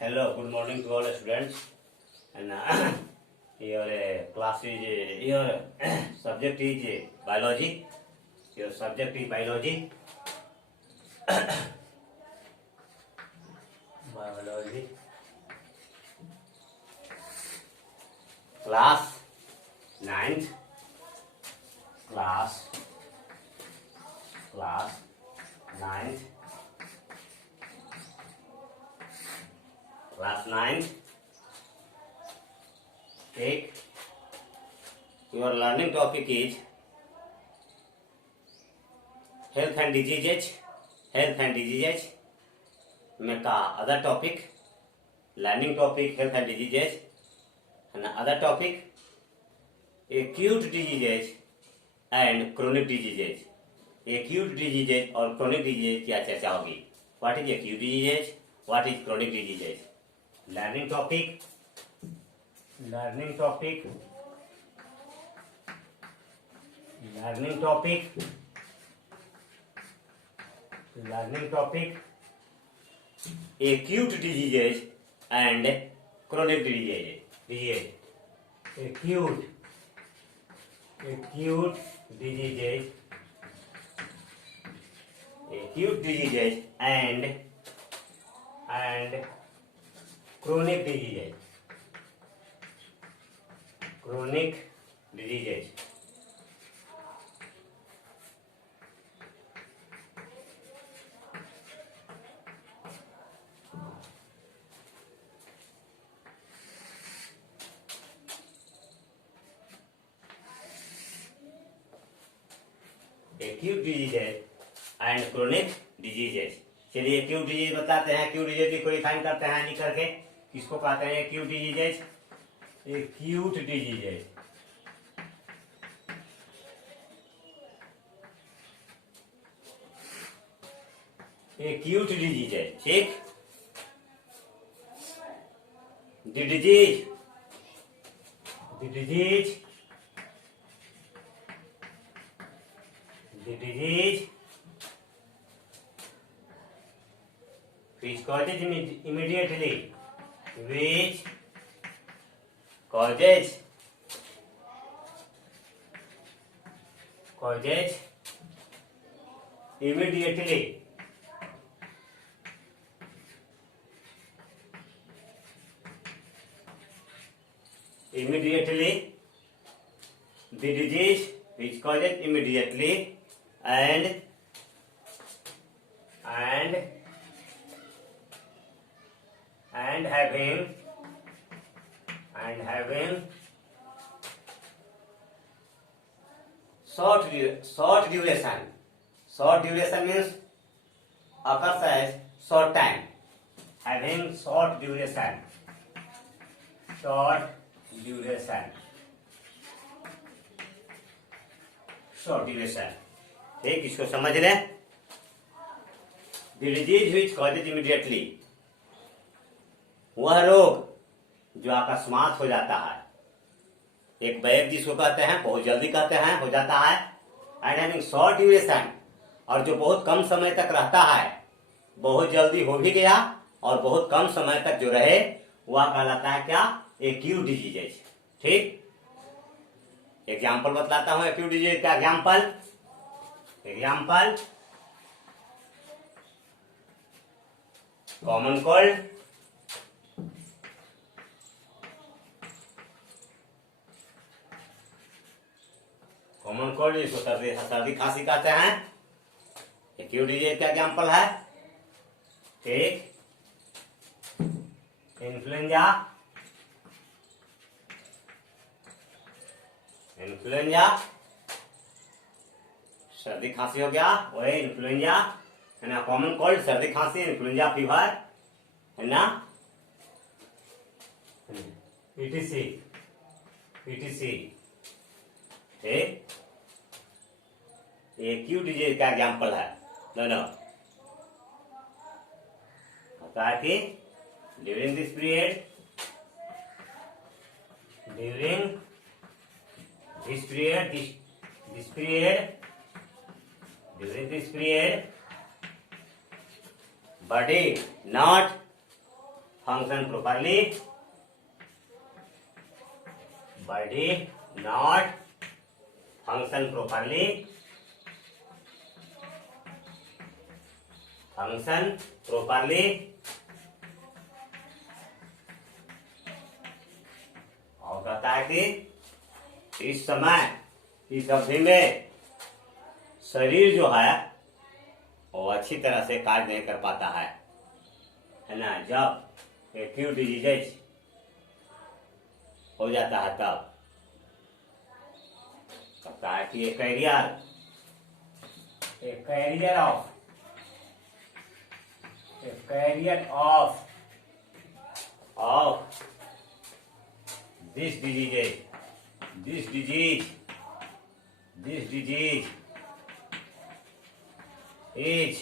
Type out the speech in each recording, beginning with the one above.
Hello, good morning to all students. And your class is your subject is biology. Your subject is biology. Biology. Class ninth. Class ninth. Class 9. Take your learning topic is health and diseases. Health and diseases. Meka other topic. Learning topic health and diseases. And other topic acute diseases and chronic diseases. Acute diseases और chronic diseases क्या चर्चा होगी? What is acute diseases? What is chronic diseases? Learning topic acute diseases and chronic diseases. Acute diseases and chronic diseases. Acute diseases and chronic diseases. चलिए acute disease बताते हैं. Acute disease को define करते हैं लिख करके. किसको कहते हैं एक्यूट डिजीजेस? एक्यूट डिजीजेस ठीक. The disease which causes immediately the disease which causes immediately and having short duration. Short duration means occurs as short time. Having short duration. ठीक, इसको समझ लें. The disease which causes immediately, वह रोग जो अकस्मात हो जाता है. एक बैग जिसको कहते हैं, बहुत जल्दी कहते हैं, हो जाता है. एंड हैविंग शॉर्ट ड्यूरेशन, और जो बहुत कम समय तक रहता है. बहुत जल्दी हो भी गया और बहुत कम समय तक जो रहे, वह कहलाता है क्या? Acute diseases. ठीक, एग्जाम्पल बतलाता हूं एक्यूट डिजीज का. एग्जाम्पल कॉमन कोल्ड, जिसको सर्दी खांसी कहते हैं, एक्यूट डिजीज का एग्जाम्पल है. ठीक, इन्फ्लुएंजा सर्दी खांसी हो गया, वही इन्फ्लुएंजा है ना. कॉमन कोल्ड सर्दी खांसी, इन्फ्लुएंजा फीवर है ना, पीटीसी. ठीक, एक्यूट डिजीज का एग्जाम्पल है दोनों. होता है कि during this period during this period body not function properly, body not function properly, function properly, और कहता है कि इस समय इस अवधि में शरीर जो है वो अच्छी तरह से कार्य नहीं कर पाता है ना। जब एक्यूट डिजीजेज हो जाता है तब कहता है कि carrier of this disease is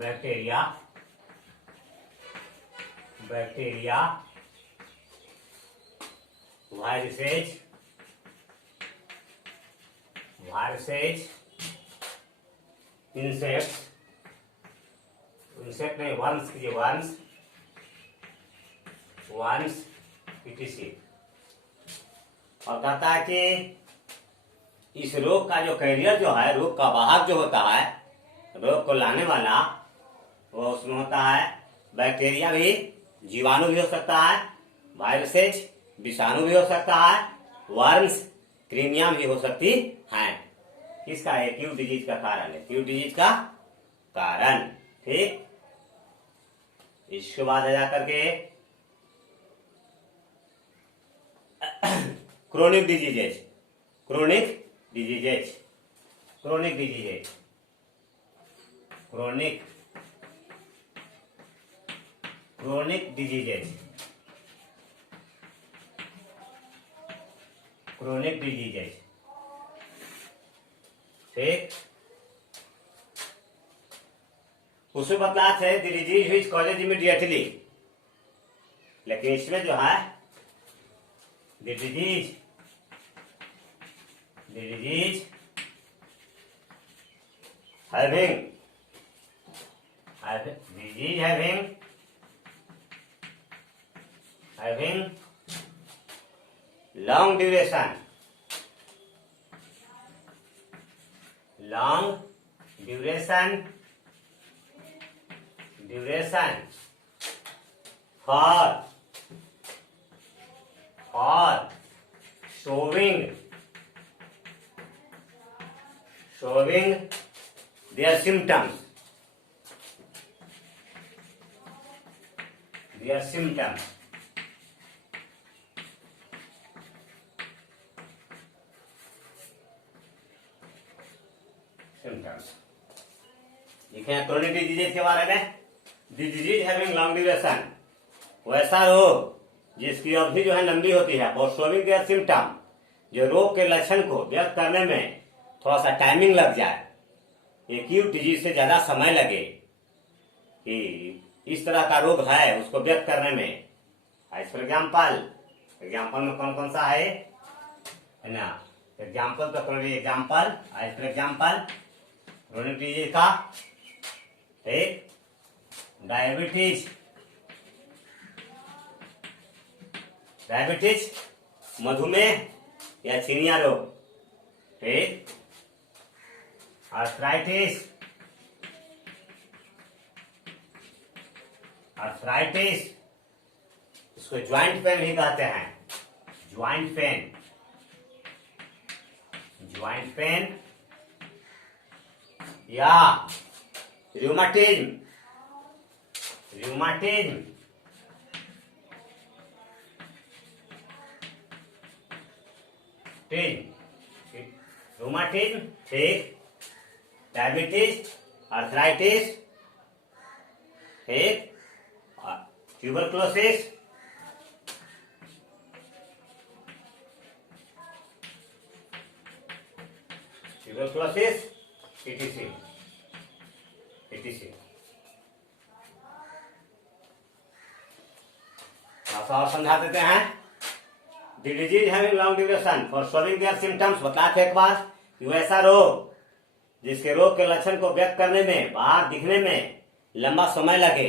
bacteria, viruses, insects, insect नहीं, वर्म्स कीजिए, वर्म्स etc। और कहता है कि इस रोग का जो कैरियर जो है, रोग का वाहक जो होता है, रोग को लाने वाला, वो उसमें होता है बैक्टीरिया भी, जीवाणु भी हो सकता है, वायरसेज विषाणु भी हो सकता है, वर्म्स कृमियां भी हो सकती हैं। किसका? एक्यूट डिजीज का कारण है, एक्यूट डिजीज का कारण। ठीक, इसके बाद आ जाकर के क्रोनिक डिजीजेज, ठीक, उसमें बतलात है the disease which causes immediately, लेकिन इसमें जो है the disease having long duration for showing their symptoms, लिखे हैं क्रोनिक डिजीज के बारे में। डिजीज हैविंग लॉन्ग ड्यूरेशन, वैसा रोग जिसकी अवधि जो है लंबी होती है, और शोविंग देयर सिम्टम, जो रोग के लक्षण को व्यक्त करने में थोड़ा सा टाइमिंग लग जाए, एक्यूट डिजीज से ज्यादा समय लगे कि इस तरह का रोग है उसको व्यक्त करने में। फॉर एग्जाम्पल में कौन कौन सा है ना, एग्जाम्पल तो कौन, एग्जाम्पल क्रोनिक डिजीज का, ठीक, डायबिटीज, मधुमेह या चिनिया रोग, ठीक, आर्थराइटिस, इसको ज्वाइंट पेन भी कहते हैं, ज्वाइंट पेन या रूमाटिज्म, ठीक, डायबिटीज, आर्थराइटिस, ठीक, ट्यूबरक्लोसिस, etc। और समझा देते हैं। The disease having long duration for showing there symptoms, बताते एक बार कि वैसा रोग जिसके रोग के लक्षण को व्यक्त करने में, बाहर दिखने में लंबा समय लगे,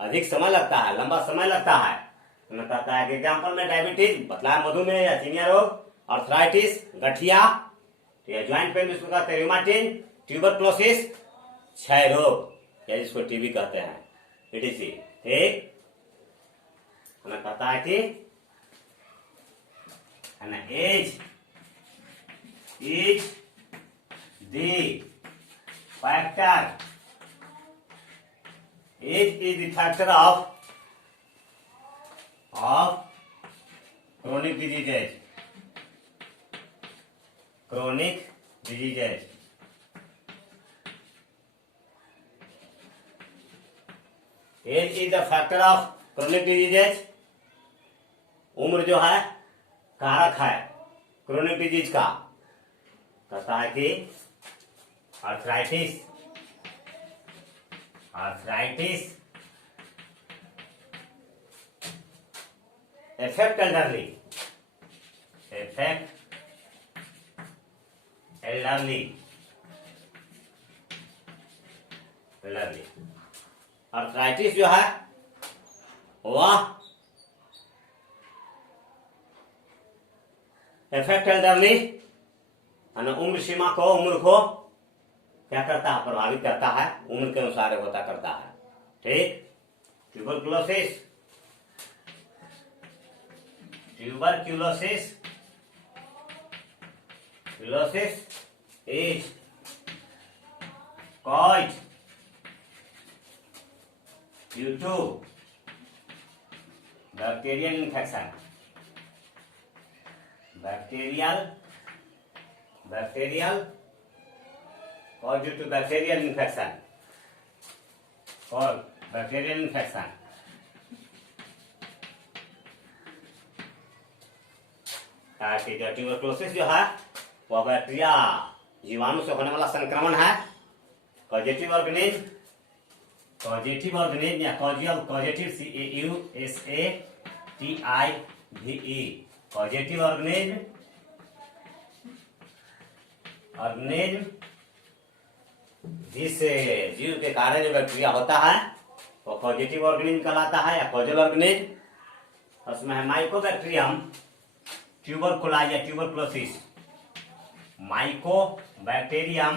अधिक समय लगता है, लंबा समय लगता है। मैं कहता है कि एग्जाम्पल में डायबिटीज, बतलाया मधुमेह या चीनिया रोग, आर्थराइटिस, गठिया, ज्वाइंट पेन जिसको कहते हैं, रिमाटिन, ट्यूबरक्लोसिस, क्षय रोग या जिसको टीबी कहते हैं, ईटीसी। ठीक, हमें कहता है कि age is the factor, age is the factor of chronic diseases, chronic diseases। Age is the factor of chronic diseases. उम्र जो है कारक है क्रोनिक डिजीज का। कहता है कि arthritis, arthritis affect elderly, affect elderly, elderly। Arthritis जो है वह इफेक्ट एल्डरली, उम्र सीमा को, उम्र को क्या करता है, प्रभावित करता है, उम्र के अनुसार होता करता है। ठीक, tuberculosis, tuberculosis, tuberculosis is caused due to bacterial infection, bacterial caused due to bacterial infection, called bacterial infection। कि जो ट्यूबरक्लोसिस जो है वह बैक्टीरिया, जीवाणु से होने वाला संक्रमण है। कॉजेटिव ऑर्गेनिज्म, कॉजेटिव ऑर्गेनिज्म या causative CAUSATIVE, causative organism, organism जिस जीव के कारण जो बैक्टीरिया होता है वो कॉजेटिव ऑर्गेनिज्म कहलाता है या कॉजल ऑर्गेनिज्म। उसमें है माइकोबैक्टीरियम ट्यूबरकुलाई या ट्यूबरक्लोसिस, माइकोबैक्टीरियम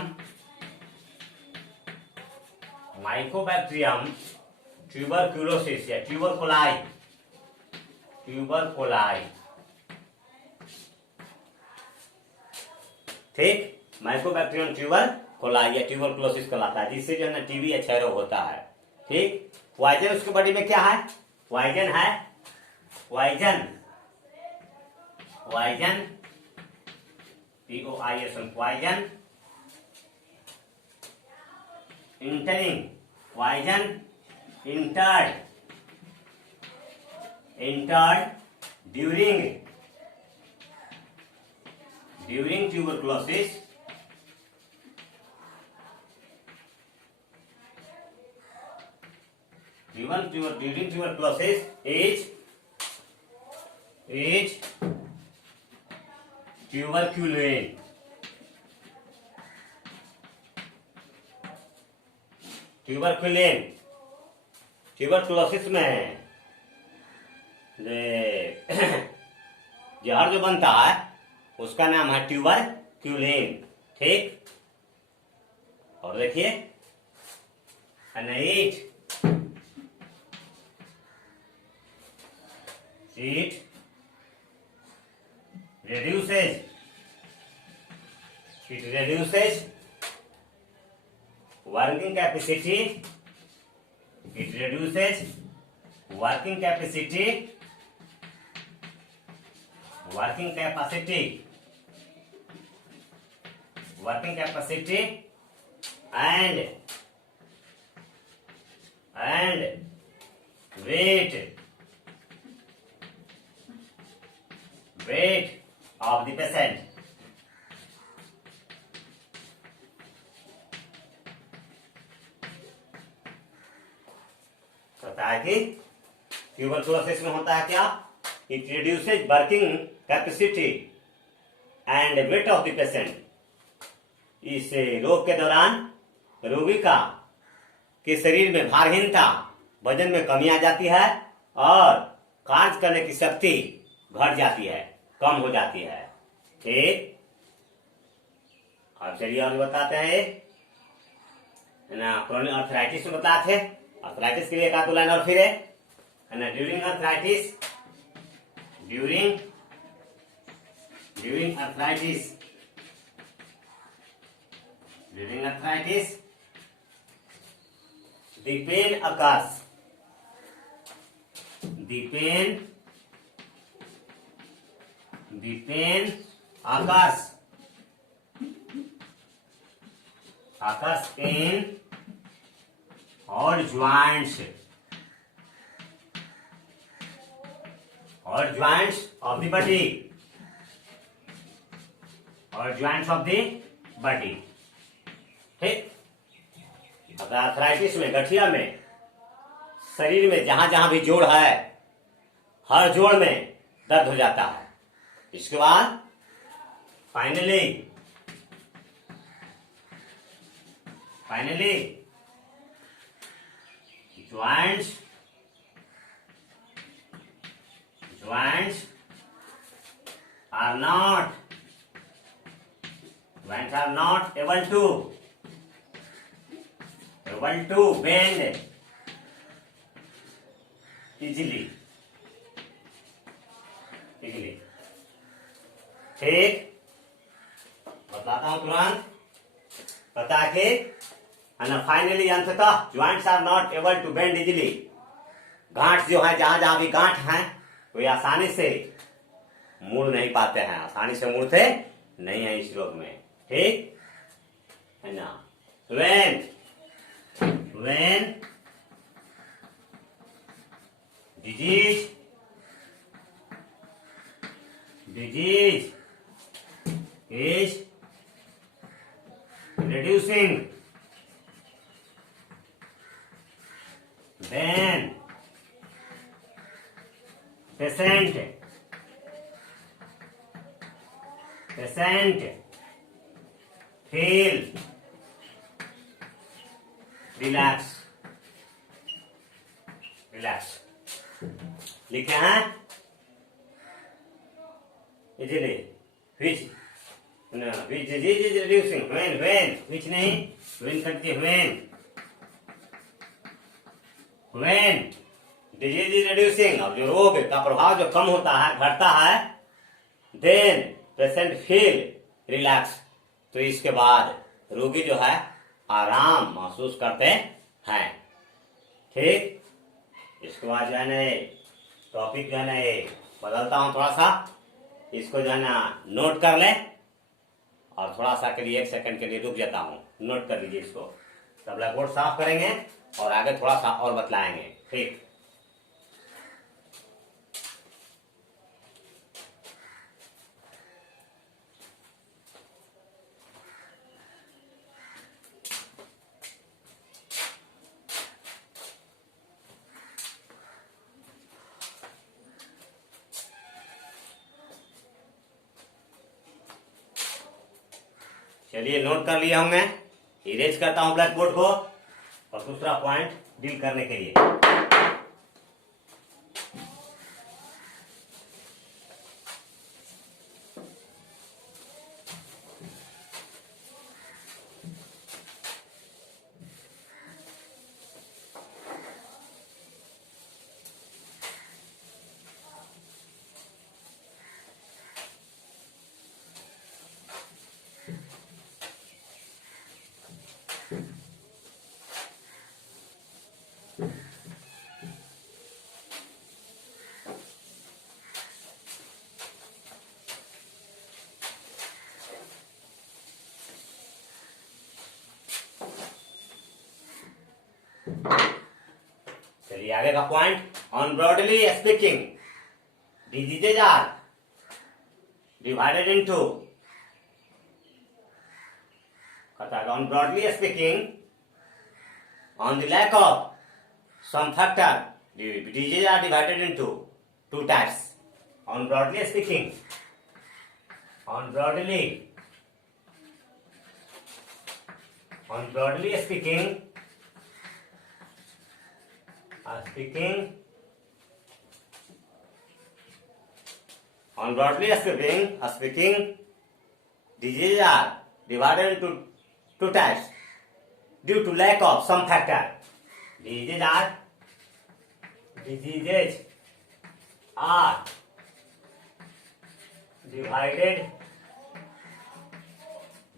ट्यूबरक्यूलोसिस या ट्यूबरकुलाई, ठीक, माइकोबैक्टीरियम ट्यूबरकुलाई या ट्यूबरक्लोसिस कहलाता है, जिससे जो है ना टीबी या क्षय रोग होता है। ठीक, पॉइजन उसके बॉडी में क्या है, पॉइजन है, poison POISN, poison, entering, poison entered during tuberculosis, during tuberculosis is tuberculin, tuberculosis में जहर जो बनता है उसका नाम है ट्यूबरक्यूलिन। ठीक, और देखिए it reduces working capacity, and weight of the patient। होता है कि ट्यूबरक्लोसिस में होता है क्या, it reduces working capacity and weight of the patient, इस रोग के दौरान रोगी का के शरीर में भारहीनता, वजन में कमी आ जाती है और कार्य करने की शक्ति घट जाती है, कम हो जाती है। ठीक, अब चलिए और बताते हैं ना, क्रोनिक अर्थराइटिस में बताते हैं। अर्थराइटिस के लिए एक लाइन और फिर है ना, during arthritis, during arthritis, during arthritis the pain occurs, the pain occurs in all joints of the body, और ज्वाइंट्स ऑफ द बॉडी। ठीक, अगर आर्थराइटिस में, गठिया में, शरीर में जहां जहां भी जोड़ है, हर जोड़ में दर्द हो जाता है। इसके बाद finally joints are not able to bend easily। ठीक, बताता हूं तुरंत बता के, फाइनली अंततः joints are not able to bend easily. गांठ जो है, जहां जहां भी गांठ है, वे आसानी से मुड़ नहीं पाते हैं, आसानी से मुड़ते नहीं है इस रोग में। ठीक है ना, when disease is reducing, then patient feel relax। लिखे हैं easily, which disease is reducing, when which नहीं, when करती है, when disease is reducing, अब जो रोग का प्रभाव जो कम होता है, घटता है, then patient feel relax, तो इसके बाद रोगी जो है आराम महसूस करते हैं। ठीक, इसके बाद जो है ना टॉपिक जो है ना बदलता हूं थोड़ा सा, इसको जो है ना नोट कर ले, और थोड़ा सा के लिए 1 सेकंड के लिए रुक जाता हूं, नोट कर लीजिए इसको, तब ब्लैक बोर्ड साफ करेंगे और आगे थोड़ा सा और बतलाएंगे। ठीक, चलिए नोट कर लिया हूं मैं, इरेज करता हूं ब्लैक बोर्ड को, और दूसरा पॉइंट डील करने के लिए। चलिए आगे का point, on broadly speaking diseases are divided into, on broadly speaking, on the lack of some factor, the diseases are divided into 2 types। On broadly speaking, on broadly On broadly speaking, diseases are divided into two types due to lack of some factor. Diseases are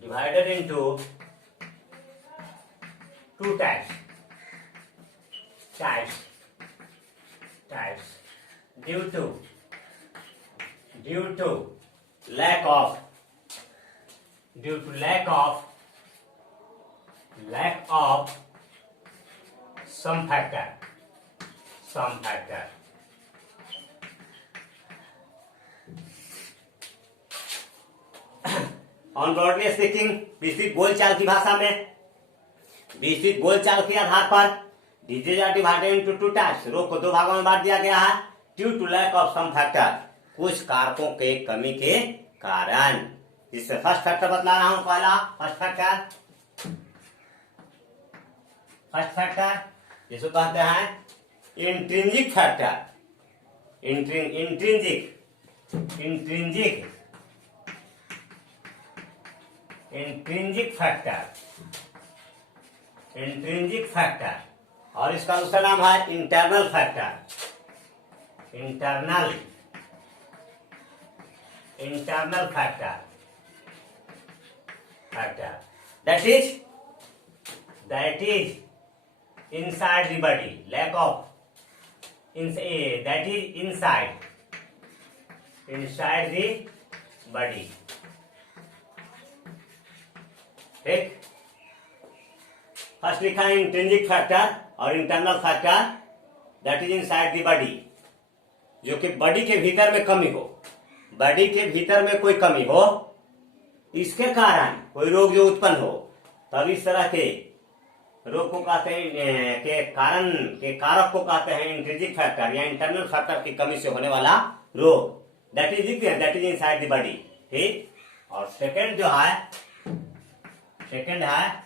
divided into two types due to lack of some factor. On broadly speaking, विस्तृत बोलचाल की भाषा में, विस्तृत बोलचाल के आधार पर disease are divided into two types, रोग को दो भागों में बांट दिया गया है due to lack of some factor, कुछ कारकों के कमी के कारण। इससे फर्स्ट फैक्टर बतला रहा हूं। पहला फर्स्ट फैक्टर जिसको कहते हैं इंट्रिंसिक फैक्टर। इंट्रिंसिक फैक्टर और इसका दूसरा नाम है internal factor. Internal factor that is inside the body, lack of that is inside the body। ठीक, फर्स्ट लिखा है इंट्रिंसिक फैक्टर और internal factor that is inside the body, जो कि बॉडी के भीतर में कमी हो, बॉडी के भीतर में कोई कमी हो, इसके कारण कोई रोग जो उत्पन्न हो, तब इस तरह के रोग को कहते हैं के कारक को कहते हैं इंट्रिंसिक फैक्टर या इंटरनल फैक्टर की कमी से होने वाला रोग, that is inside the body. ठीक, और सेकंड है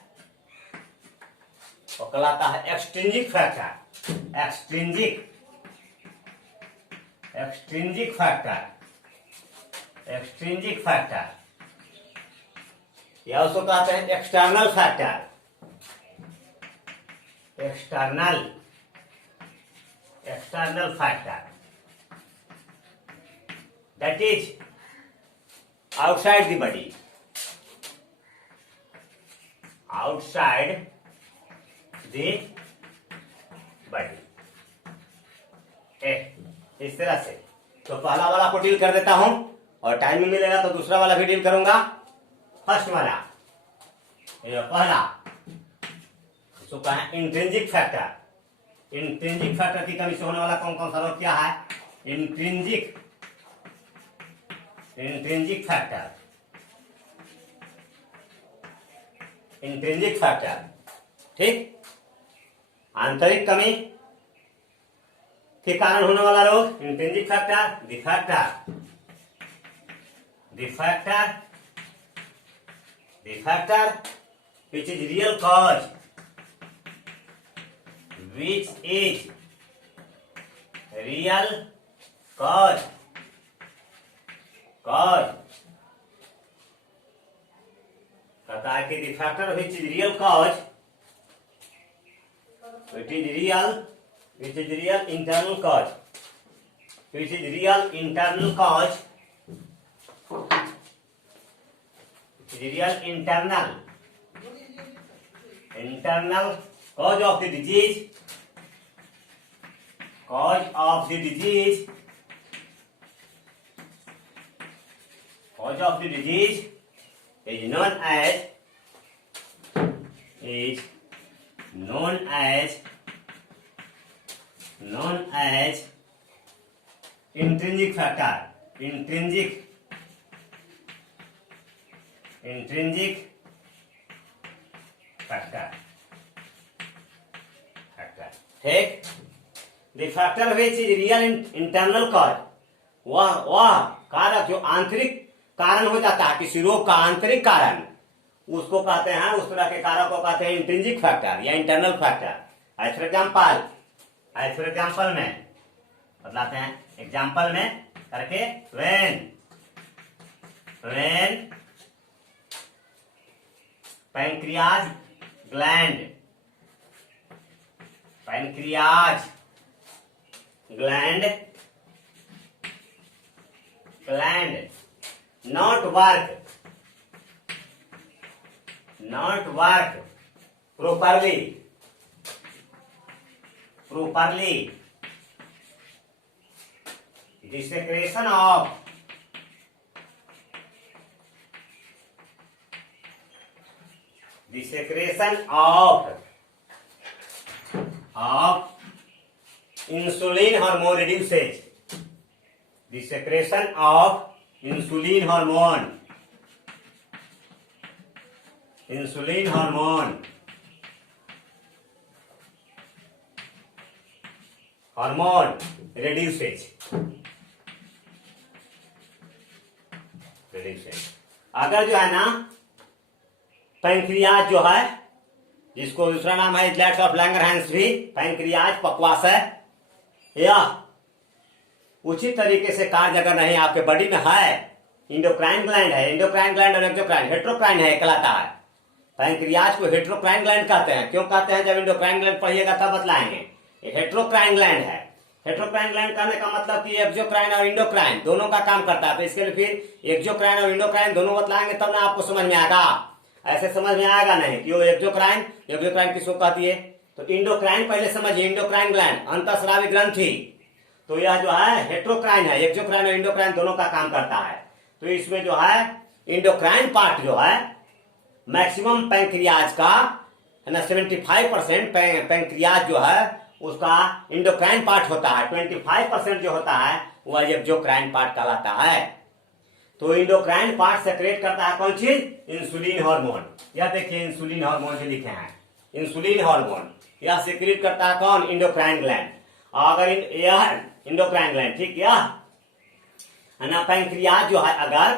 वो कहलाता है एक्सट्रिंसिक फैक्टर। एक्सट्रिंसिक फैक्टर या उसको कहते हैं external factor. External factor that is outside the body, outside the body। इस तरह से तो पहला वाला को डील कर देता हूं और टाइम मिलेगा तो दूसरा वाला भी डील करूंगा। फर्स्ट वाला, ये पहला इसको कहा इंट्रिंसिक फैक्टर। इंट्रिंसिक फैक्टर की कमी से होने वाला कौन कौन सा रोग क्या है? Intrinsic factor. इंट्रिंसिक फैक्टर, ठीक, आंतरिक कमी के कारण होने वाला रोग intrinsic factor. the factor which is real cause, कहता है कि the factor which is real cause, which is real internal cause, internal cause of the disease, is known as intrinsic factor। intrinsic factor, ठीक। the factor which is real internal cause, वह कारक जो आंतरिक कारण हो जाता है, किसी रोग का आंतरिक कारण, उसको कहते हैं, उस तरह के कारक को कहते हैं इंट्रिंसिक फैक्टर या इंटरनल फैक्टर। फॉर एग्जाम्पल में बतलाते हैं, एग्जाम्पल में करके, when pancreas gland not work properly, the secretion of insulin hormone reduces. The secretion of insulin hormone reduces। अगर जो है ना पैंक्रियाज जो है, जिसको दूसरा नाम है इजलेट्स ऑफ लैंगरहैंस भी, पैंक्रियाज पक्वाशय या उचित तरीके से कार्य अगर नहीं आपके बॉडी में है, इंडोक्राइन ग्लैंड है, इंडोक्राइन ग्लैंड और एक्सोक्राइन, हेट्रोक्राइन है कहलाता है। पैंक्रियाज को हेट्रोक्राइन ग्लैंड कहते हैं। क्यों कहते हैं? जब इंडोक्राइन ग्लैंड पढ़िएगा तब बतलाएंगे। ये हेट्रोक्राइन ग्लैंड है। हेट्रोक्राइन ग्लैंड कहने का मतलब कि एक्सोक्राइन और इंडोक्राइन दोनों का काम करता है। तो इसके लिए फिर एक्सोक्राइन और इंडोक्राइन दोनों बतलाएंगे तब ना आपको समझ में आएगा। ऐसे समझ में आएगा नहीं कि वो एक्सोक्राइन किसको कहती है। तो इंडोक्राइन पहले समझिए, इंडोक्राइन ग्लैंड अंतःस्रावी ग्रंथि, तो यह जो है हेट्रोक्राइन है, एक्सोक्राइन और इंडोक्राइन दोनों का काम करता है। तो इसमें जो है इंडोक्राइन पार्ट जो है मैक्सिमम पैंक्रियाज का है ना 75% पैंक्रियाज जो है उसका इंडोक्राइन पार्ट होता है, 25% जो होता है वह एक्सोक्राइन पार्ट कहलाता है। तो इंडोक्राइन पार्ट सेक्रेट करता है कौन चीज? Insulin hormone. यह देखिए इंसुलिन हार्मोन जो लिखे हैं, इंसुलिन हार्मोन यह सेक्रेट करता है कौन? Endocrine gland. अगर यह इंडोक्राइन ग्लैंड, ठीक, यह है ना पैंक्रियाज जो है अगर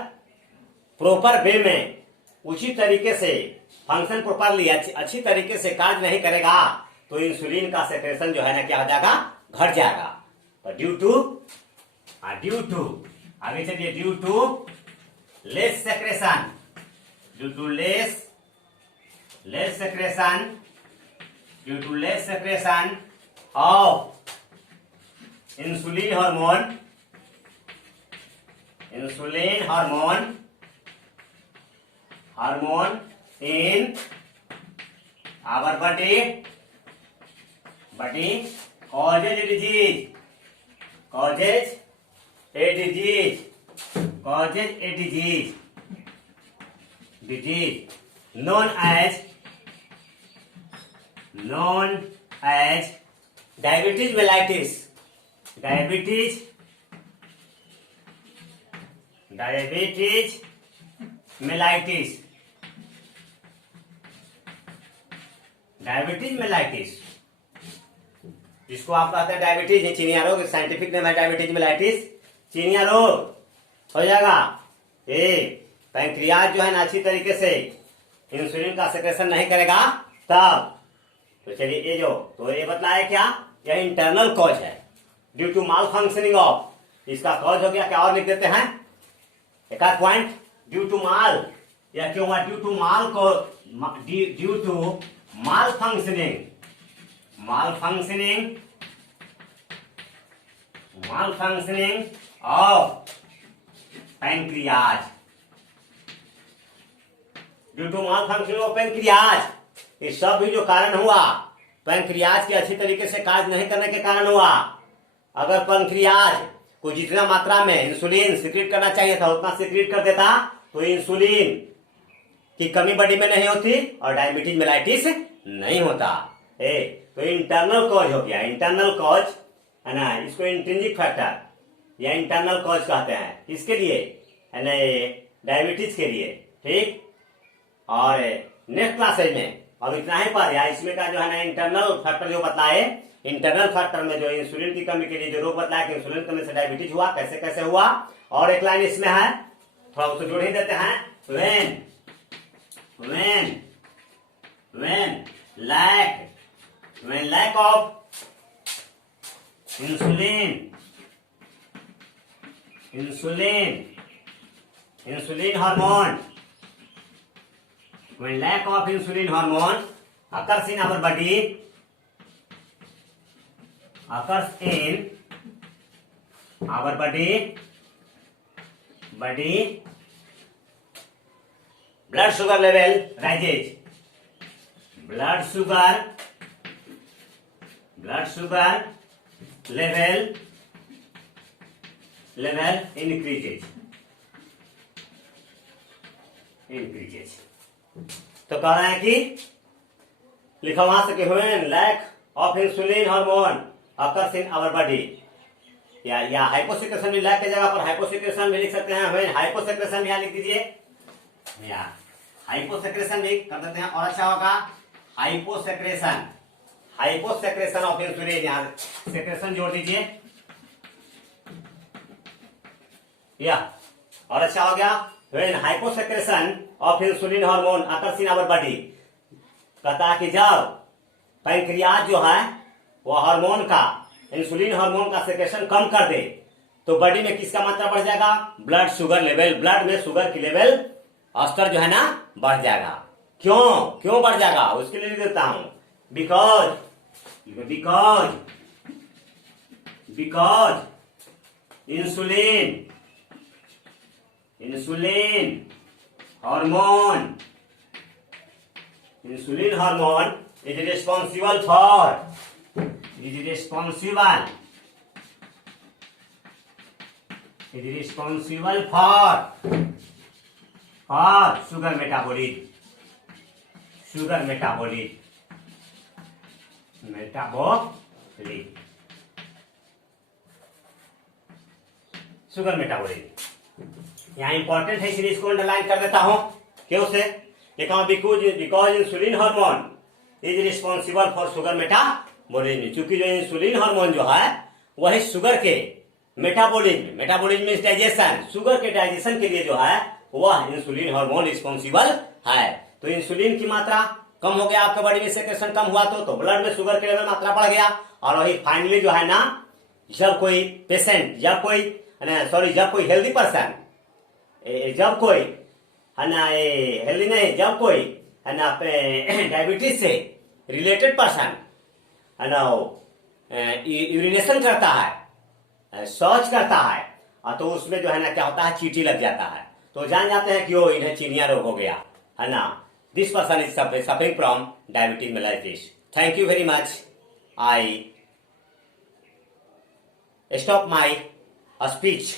प्रॉपर वे में उचित तरीके से फंक्शन प्रॉपरली अच्छी तरीके से कार्य नहीं करेगा तो इंसुलिन का सेक्रेशन जो है ना क्या हो जाएगा? घट जाएगा। तो ड्यू टू आगे चलिए, due to less secretion of insulin hormone in our body causes a disease known as diabetes mellitus. Diabetes mellitus, जिसको आप कहते हैं डायबिटीज, चिनिया रोग, साइंटिफिक नेम है डायबिटीज मेलाइटिस, चिनिया रोग हो जाएगा। पैंक्रियाज जो है ना अच्छी तरीके से इंसुलिन का सेक्रेशन नहीं करेगा तब। तो चलिए ये जो तो ये बतलाया क्या? यह इंटरनल कॉज है due to malfunctioning of, इसका कॉज हो गया क्या? और लिख देते हैं एक आध पॉइंट, ड्यू टू माल, यह क्यों हुआ? Due to malfunctioning of pancreas, due to malfunctioning of pancreas. ये सब भी जो कारण हुआ पैंक्रियाज के अच्छी तरीके से कार्य नहीं करने के कारण हुआ। अगर पैंक्रियाज को जितना मात्रा में इंसुलिन सिक्रीट करना चाहिए था उतना सिक्रीट कर देता तो इंसुलिन की कमी बॉडी में नहीं होती और डायबिटीज मेलाइटिस नहीं होता। तो इंटरनल कॉज हो गया, इंटरनल कॉज है ना, इसको इंट्रिंसिक फैक्टर या इंटरनल कॉज कहते हैं। इसके लिए है ना डायबिटीज के लिए, ठीक। और नेक्स्ट क्लासेज में अब इतना ही पर या इसमें का जो है ना इंटरनल फैक्टर जो बताए, इंटरनल फैक्टर में जो इंसुलिन की कमी के लिए जो रोग बताया कि इंसुलिन कमी से डायबिटीज हुआ, कैसे कैसे हुआ। और एक लाइन इसमें है, थोड़ा उसको जोड़ ही देते हैं, when lack of insulin hormone, when lack of insulin hormone occurs in our body, blood sugar level rises. Blood sugar level increases. तो कह रहे हैं कि लिखा वहां से कि when lack of insulin hormone occurs in our body, या हाइपोसेक्रेशन में लैक की जगह पर हाइपोसेक्रेशन भी लिख सकते हैं. when हाइपोसेक्रेशन यहाँ लिख दीजिए, या हाइपोसेक्रेशन भी कर देते हैं और अच्छा होगा. हाइपोसेक्रेशन ऑफ इंसुलिन, यहाँ सेक्रेशन जोड़ दीजिए, या और अच्छा हो गया. when hyposecretion of insulin hormone occurs in our body, कहता है कि जब पैंक्रियाज जो है वो हार्मोन का, इंसुलिन हार्मोन का सेक्रेशन कम कर दे तो बॉडी में किसका मात्रा बढ़ जाएगा? ब्लड शुगर लेवल, ब्लड में शुगर की लेवल स्तर जो है ना बढ़ जाएगा. क्यों बढ़ जाएगा उसके लिए लिख देता हूं. Because insulin hormone is responsible for sugar metabolism. यहाँ इंपॉर्टेंट है इसलिए इसको अंडरलाइन कर देता हूं. क्यों से लिखा? Because insulin hormone is responsible for sugar metabolism. क्योंकि जो इंसुलिन हार्मोन जो है वही शुगर के मेटाबॉलिज्म मींस डाइजेशन, शुगर के डाइजेशन के लिए जो है वह इंसुलिन हार्मोन रिस्पॉन्सिबल है. तो इंसुलिन की मात्रा कम हो गया, आपके बॉडी में सेक्रेशन कम हुआ तो ब्लड में शुगर के लेवल मात्रा बढ़ गया. और वही फाइनली जो है ना, जब कोई हेल्दी पर्सन, जब कोई है ना हेल्दी नहीं, जब कोई है ना डायबिटीज से रिलेटेड पर्सन है ना यूरिनेशन करता है, शौच करता है, तो उसमें जो है ना क्या होता है, चींटी लग जाता है. तो जान जाते हैं कि वो इन्हें चिनिया रोग हो गया है ना. This person is suffering from diabetes mellitus. Thank you very much. I stop my speech.